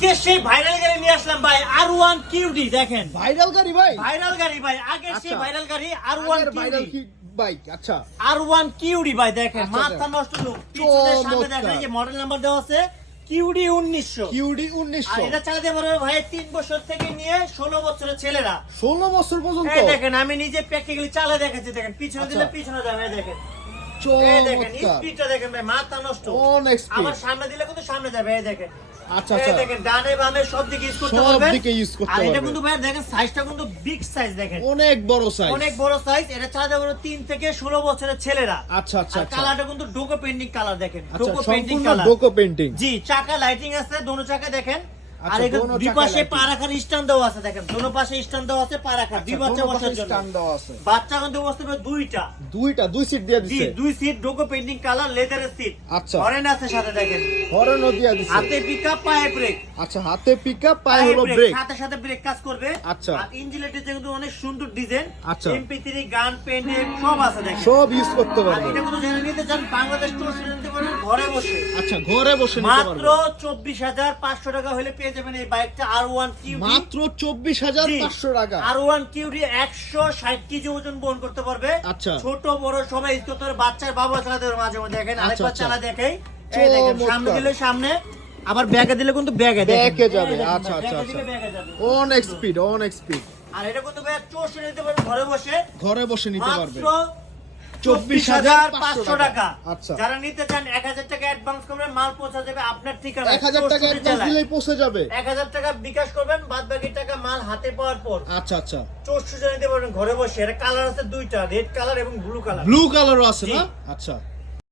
আজকে সেই ভাইরাল গাড়ি নিয়ে আসলাম ভাই R1 QD দেখেন ভাইরাল গাড়ি ভাই, ভাইরাল গাড়ি ভাই আগের সেই ভাইরাল গাড়ি R1 ভাইরাল QD কি বাইক? আচ্ছা R1 QD ভাই দেখেন আচ্ছা, মাথা নষ্ট লোক পিছনে সামনে দেখেন এই যে মডেল নাম্বার দেওয়া আছে QD 1900 কিউডি আর 1900 এটা চালাতে পারবে ভাই 3 বছর থেকে নিয়ে 16 বছরের ছেলেরা 16 বছর পর্যন্ত। এই দেখেন আমি নিজে প্র্যাকটিক্যালি চালিয়ে দেখাচ্ছি দেখেন পিছনে দিলে আচ্ছা। পিছনে যাবে এই দেখেন এই দেখেন চমৎকার, স্পিডটা দেখেন ভাই মাথা নষ্ট অনেক স্পিড। আবার সামনে দিলে কিন্তু সামনে যাবে এই দেখেন আচ্ছা এই আচ্ছা, দেখেন ডানে বামে সব দিকে ইউজ করতে সব পারবেন দিকে ইউজ করতে আর এটা পারবে। কিন্তু ভাই দেখেন সাইজটা কিন্তু বিগ সাইজ দেখেন অনেক বড় সাইজ। অনেক বড় সাইজ এটা চালাতে পারবে 3 থেকে 16 বছরের ছেলেরা আচ্ছা আচ্ছা আর আচ্ছা কালারটা কিন্তু ডোকো পেইন্টিং কালার দেখেন আচ্ছা, ডোকো পেইন্টিং সম্পূর্ণ কালার ডোকো পেইন্টিং। জি চাকা লাইটিং আছে দোনো চাকা দেখেন আচ্ছা, আর এখানে দোনো দুই চাকা পাশে lighting। পা রাখার স্ট্যান্ড দেওয়া আছে দেখেন দোনো পাশে স্ট্যান্ড দেওয়া আছে পা রাখার দুই বাচ্চা বসার জন্য স্ট্যান্ড দেওয়া আছে। বাচ্চা কিন্তু বসতে পারবে দুইটা দুই সিট দিয়ে জি দিছে। দুই সিট ডোকো পেইন্টিং কালার লেদারের সিট আচ্ছা, হরেন আছে সাথে দেখেন হর্ন দিয়ে দিছে। হাতে পিকআপ পায়ে ব্রেক আচ্ছা, হাতে পিকআপ, পায়ে হলো ব্রেক। সাথে সাথে ব্রেক কাজ করবে আচ্ছা। আর ইঞ্জিনের কিন্তু অনেক সুন্দর ডিজাইন আচ্ছা। MP3 গান পেন্ট সব আছে দেখেন সব ইউজ করতে আর পারবে। এটা কিন্তু জেনে নিতে চান বাংলাদেশ টুর নিতে পারেন ঘরে বসে আচ্ছা, ঘরে বসে নিতে মাত্র পারবে। 24,500 টাকা হলে পেয়ে যাবেন এই বাইকটা R1 QD মাত্র 24,500 টাকা। R1 QD 160 কেজি ওজন বহন করতে পারবে আচ্ছা। ছোট বড় সবাই ইউজ করতে পারবে বাচ্চার বাবা চালাতে পারবে মাঝে মধ্যে দেখেন আচ্ছা, আরেকবার আচ্ছা। চালা দেখাই এই দেখেন চমৎকার। সামনে দিলে সামনে আবার ব্যাগে দিলে কিন্তু ব্যাগে ব্যাগে যাবে। এই দেখেন, আচ্ছা, ব্যাগে আচ্ছা, দিলে আচ্ছা। ব্যাগে যাবে। অনেক স্পিড, অনেক স্পিড। আর এটা কিন্তু ভাই 64 নিতে পারবে ঘরে বসে ঘরে বসে নিতে পারবে। মাত্র 24,500 টাকা আচ্ছা। যারা নিতে চান 1,000 টাকা অ্যাডভান্স করবেন মাল পৌঁছে যাবে আপনার ঠিকানায় 1000 টাকা অ্যাডভান্স দিলেই পৌঁছে যাবে। 1,000 টাকা বিকাশ করবেন বাদ বাকি টাকা মাল হাতে পাওয়ার পর আচ্ছা আচ্ছা, 64 নিতে পারবেন ঘরে বসে এটা কালার আছে দুইটা রেড কালার এবং ব্লু কালার ব্লু কালারও আছে জি। না? আচ্ছা,